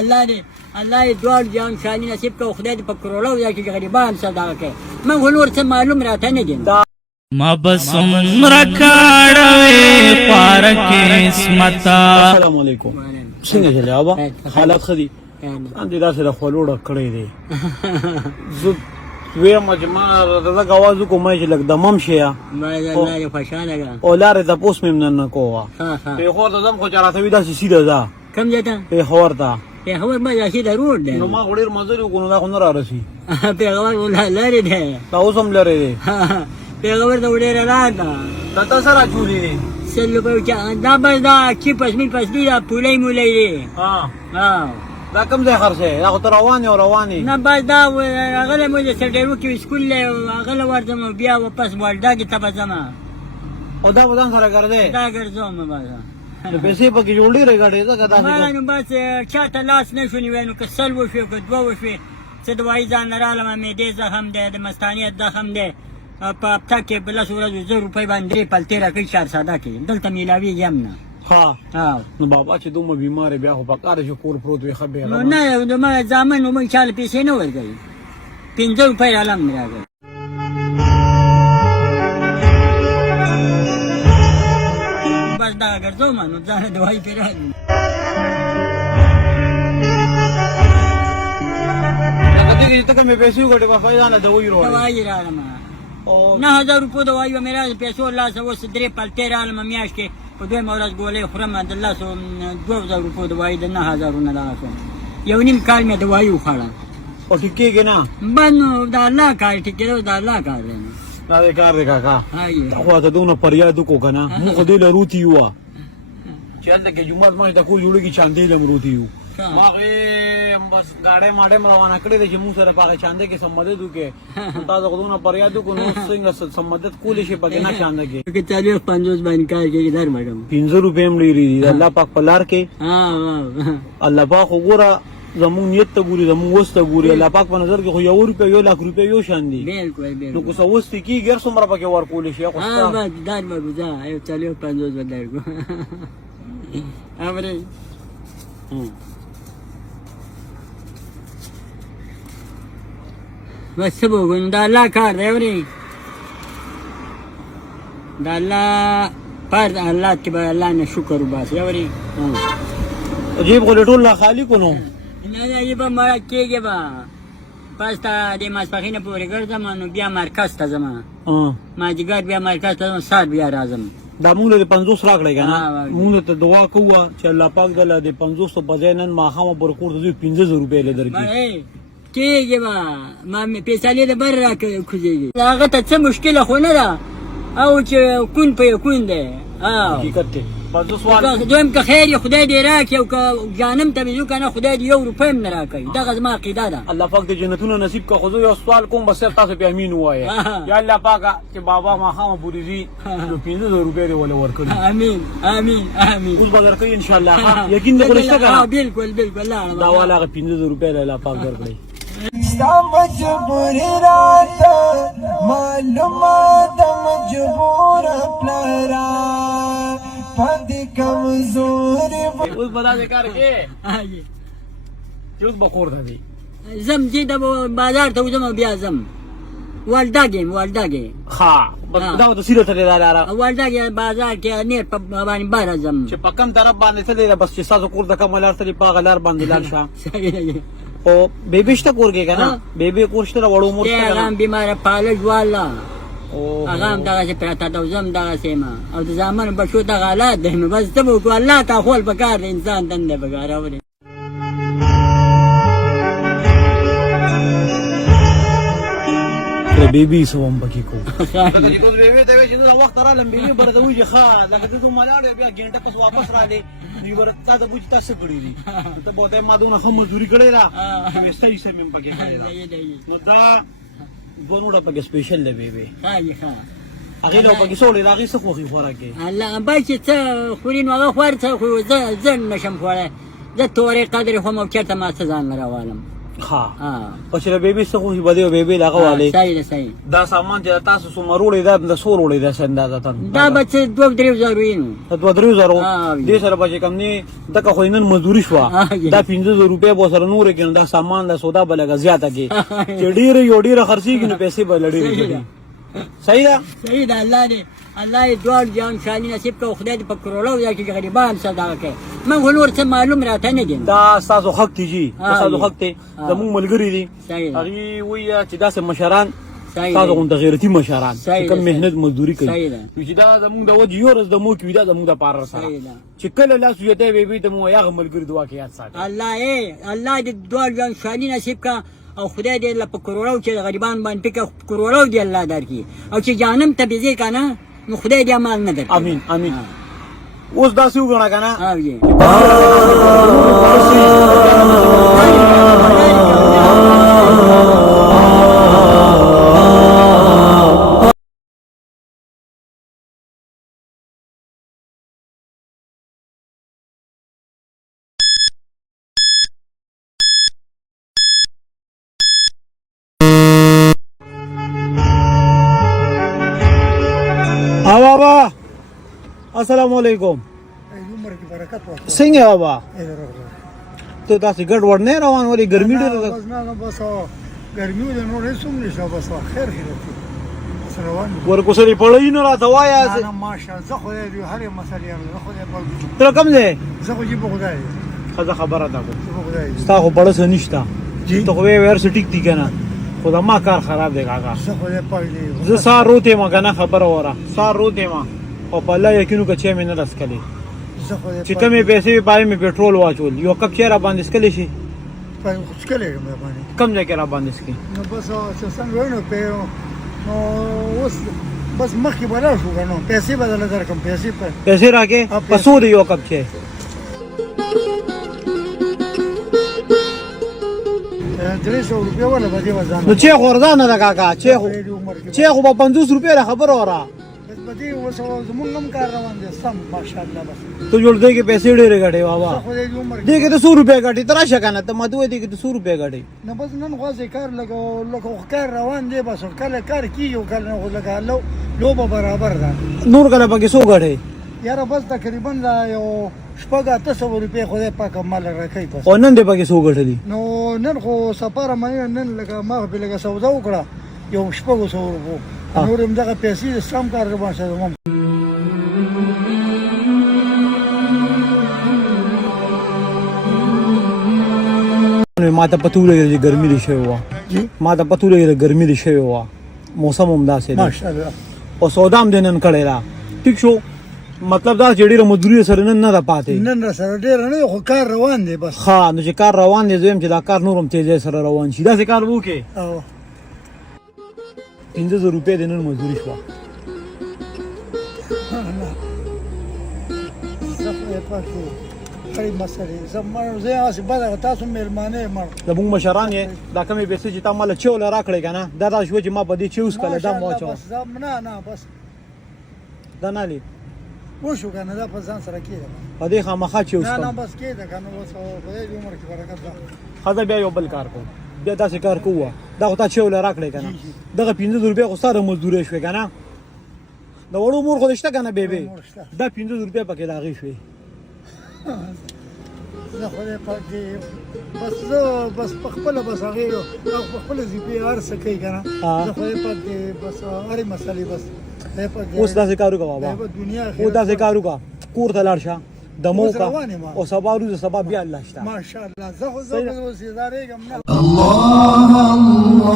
الله یې دواړو جهان شاني نصیب کړه، خدای دې په کروړو کې غریبان صدقه کړي. من خو نور څه معلوم راته نه دي. ما بسم رکاړوي پارکه اسمتا. السلام علیکم. څنګه چلې ابا؟ حالات ښه دي؟ اندې داسې د خولو ډک کړی دی. زه ویم چې ما لږ اواز وکړم چې لږ دمم شي یا الله دې خوشحاله کړه. او لارې تپوس مې نه کوه. پېښور ته ځم خو چې راته وي داسې سیده ځه. کوم ځای ته؟ پېښور ته. پېښور به داسې د روډ دی. نو ما خو ډېر مزل وکړو نو دا خو نه رارسي. پېښور لرې دی. دا اوس هم لرې دی. پېښور ته ډېره لار ده. دا تا سره چولې دی. سل روپۍ دا بس دا چې پسمي دا پولۍ مولۍ دی. دا کوم ځای خرڅې؟ دا خو ته روان یې او روان یې. نه بس دا هغه مو د سټیرو کې سکول دی هغه ورځم بیا واپس والډا کې ته به ځم. او دا به ځان سره ګرځې؟ دا ګرځوم بس. نو پیسې پکې جوړ ډېرې ګټې ځکه داسې نو بس چا ته لاس نه شو نیوی نو که سل وشوې که دوه وشوې څه دوایي ځان نه رالم معدې زخم دی د مستانیت زخم دی په هفته کې په لسو ورځو 1000 روپۍ باندې درې پلتې راکوي شهرساده کې دلته میلاویږي هم نه. نو بابا چې دومره بیمار بیا خو پکار چې کور پروت وي ښه بې نو نه د ما زامن نو موږ چاله پیسې نه ورکوي 15 روپۍ رالم نه راکوي. بس دا ګرځوم نو ځان دوایي پرې راځي. ته کومې پیسې وګټې په ځان له دوایي راوړې؟ دوایي رالم 9000 روپۍ دوایي به مې راځي پیسو لاسه اوس درې پلتې رالم میاشت کې په دویمه ورځ ګولۍ خورم د لاسو 2000 روپۍ دوایي د 9000 نه دغه شوم. یو نیم کال مې دوایي وخوړه. او ټیکېږي نه؟ بس نو د الله کار ټیکېدو د الله کار دی. دا دې کار دی کاکا. دا خو ته دونه فریاد وکړو که نه موږ خو دې له روتي یو چې هلته کې جومات ماش د کور جوړېږي چاندې له م روتي یو. ما هغې بس ګاډۍ ماډۍ م روانه کړې دی چې موږ سره په هغې چاندې کې څه مدد وکړې. تاسو خو دونه فریاد وکړو نو څنګه څه مدد کولی شي پکې نه چانده کې. 40-50 باندې کار کوي در مډم 15 روپۍ هم ډېرې دي د الله پاک په لار کې. الله پاک خو ګوره زموږ نیت ته ګوري زموږ وس ته ګوري. الله پاک په نظر کې خو 1 روپۍ 1 لک روپۍ یو شان دي. نو که څه وس دې کېږي هر څومره پکې ورکولی شي. بس در مګو ځه یو 40-50 به درکړو. اورې بس څه به وکړو د الله کار دی. اورې د الله پر الله کې به الله نه شکر وباسي. اورې جیب خو ټول لا خالي کو نو نه نه یې به مړه کېږي به پس ته د ماسپښینه پورې ګرځم نو بیا مرکز ته ځم مازدیګر بیا مرکز ته ځم سهار بیا راځم. دا موږ له 50 راکړی که نه موږ ته دعا کوو چې الله پاک دله د 500 په ځای نن ماښامه پورې کور ته ځو 15 روپۍ له درکړي کېږي به ما پیسالې د بر راکوزېږي هغه ته څه مشکله خو نه ده او چې کون په یکون دی. حقیقت دی. دویم که خیر خدای دې راکړي او که جانم ته مې ځو که نه خدای دې 1 روپۍ هم نه راکوي. دغه زما عقیده ده. الله پاک دې جنتونه نصیب کړه. خو زه یو سوال کوم بس صرف تاسو پې امین ووایه یا الله پاکه چې بابا ماښامه پورې ځي نو 15 روپۍ دې ولې ورکړي. امین امین امین. اوس به درکوي انشاءالله. یقین دې خو رشته که نه؟ بلکل بلکل. دا والا هغه 15 روپۍ له الله پاک درکړئ. ستا مجبوری راته معلومه د مجبور پلرا پاندې کمزوري. اوس به داسې کار کې چې اوس به کور ته ځي ځم چې د بازار ته وځم او بیا ځم والډا کې ښه بس دا به د سیرو ته دی دا لاره والډا کې بازار کې نېټ په باندې بهر ځم چې په کوم طرف باندې تللی ده بس چې ستاسو کور ته کومه لار تلي په هغه لار باندې لاړ شه. او بیبي شته کور کې که نه؟ بیبي کور شته وړو مور شته هغه هم بیماره پالج والا هغه هم دغسې پراته ده او زه هم دغسې یم او د زامنو بچو دغه حالات دی نو بس څه به وکړو الله ته خول پکار دی انسان دنده پکار. اورې بیبي څه هم پکې کوو چې اوس بیبي ته وایي چې زه وخت رالم بیبي به راته وایي چې ښه لکه ته زما لاړې بیا ګنټه پس واپس رالې نو به تا ته وایي چې تا څه کړي دي ته به ورته ما دونه ښه مزدوري کړې ده چې ویسته حصه مې هم پکې کړې ده. نو دا 2 نوټه پکې سپېشل دی بیبي. هغې له پکې څه وړې د هغې څه خوښي خوراک کې؟ الله بای چې څه خوري نو هغه خوړ څه خو زه نه شم خوړی. زه تورې قدرې خورم او چېرته ما څه ځان نه راوالم. ها ها او چې بیبي څه خو بده بیبي لاغه والے صحیح ده صحیح دا سامان چې تاسو سمروړې دا د سورولې دا اندازه ته دا بچ 2-3 وینو دوه درې زرو ها، دې سره بچ کم نه دغه خو نن مزدوري شو ها، دا 500 روپے به سره نور کې دا سامان دا سودا بلګه زیاته کې چې ډیره یو ډیره خرڅي کې نو پیسې به لړې صحیح ده صحیح ده الله دې الله دې دوړ جان شالي نصیب کو خدای دې په کرولو یا کې غریبان صدقه کوي من نور څه معلوم راته نه دي دا تاسو حق دی جی ها، تاسو حق ته ها. زموږ ملګری دي صحیح ده هغه وی چې دا سه مشران صحیح تاسو ده غونډه غیرتی مشران صحیح کوم ده، مهنت مزدوري کوي صحیح ده. چې دا زموږ د وجه یو رز د مو کې دا زموږ د پار سره صحیح ده. چې کله لاس یته بیبي ته مو یا ملګری دعا کې یاد ساتي الله دې دوړ جان شالي نصیب کا او خدای دې الله په کرولو چې غریبان باندې پکې کرولو دې الله درکې او چې جانم ته بيزي کنه نو خدای دې امان نه درکې امين امين اوس دا څو غنا کنه ها وي ها بابا السلام علیکم عمر کی برکت ورکړه څنګه بابا اې ته تاسو ګډ وډ نه روان ولې ګرمي ډېره ده بس نه بس ګرمي د نور هیڅ هم نشته بس خیر خیر بس روان دي. ورکوسري پړې نه راته وایا نه ماشا زه خو دې هر مسلې زه خو دې تر کوم ځای زه خو دې په خدای خزه خبره ده زه په خدای ستا خو پړس نشته جی ته خو ویر سټیک دی کنه خدا ما کار خراب دی کاکا زه خو دې پای دی زه سار روته ما کنه خبره وره سار روته ما او په الله یقینو که چې مې نه رسکلې زه خو دې چې کمې پیسې پای مې پېټرول واچول یو کپ چیرې باندې سکلې شي پای خو څکلې مې باندې کم ځای کې را باندې سکي نو بس چې څنګه ونه په نو اوس بس مخکې بلا شو کنه پیسې بدل درکم پیسې په پیسې راکې پیسې. پسو دی یو کپ چه 300 روپیا ولا باندې وزن نو چې خورزانه ده کاکا چې خو په 50 روپیا را خبر وره بس بدی وسو زمونږ هم کار روان دي سم ماشاءالله بس تو جوړ دی کې پیسې ډېرې غټې بابا خو دې عمر دې کې ته 100 روپیا غټې تر شکنه ته مدوې دې کې ته 100 روپیا غټې نه بس نن غوځي کار لګو کار روان دی بس کله کار کیږي کله نه لګا لو برابر ده نور کله پکې 100 غټې یاره بس تقریبا دا یو شپږ 800 روپیا خو دې پاک مال راکې بس او نن دې پکې 100 غټې دي نو نن خو سفر مې نن لګا ما به لګا سودا وکړه یو شپږ 100 روپیا نور هم دغه پیسې سم کار روان شه ما ته پته ولګېده چې ګرمي دې شوې وه ما ته پته ولګېده ګرمي دې شوې وه موسم هم داسې دی ماشاءالله او سودا هم دې نن کړې ده ټیک شو مطلب دا چې ډېره مزدوري سره نن نه ده پاتې نن را سره ډېر نه خو کار روان دی بس ښه نو چې کار روان دی زه یم چې دا کار نور هم تیزی سره روان شي داسې کار به وکړې او 500 روپۍ د نن مزدوري شوه خري مسلې زه هسې بده تاسو مېلمانه مړ زموږ مشران یې دا کمې پیسې چې تا مله چیوله راکړې که نه دا داسې شوه چې ما په دې چیوس کله دا مو واچوه بس نه بس دا نه لید وشو که نه دا په ځان سره کېده په دې خامخا چیوس نه کړم بس کېده که نه اوس خدای دې عمر کې برکت ده ښځه بیا یو بل کار کوو بیا داسې کار کوو دا خو تا چیوله راکړې که نه دغه 500 روپۍ خو ستا د مزدورۍ شوې که نه د وړو مور خو دې شته که نه بیبې دا 500 روپۍ پکې د هغې شوې زه خدای پاک دې بس زه بس په خپله بس هغې په خپله زیپې هر څه کوي که نه زه خدای پاک دې بس هرې مسلې بس خدای پاک دې اوس داسې کار وکړه بابا دنیا او داسې کار وکړه کور ته لاړ شه دمو اوس کا روان یم. او سبا روز سبا بیا الله شته ماشاءالله زه خو زه اوس یې زارېږم نه الله الله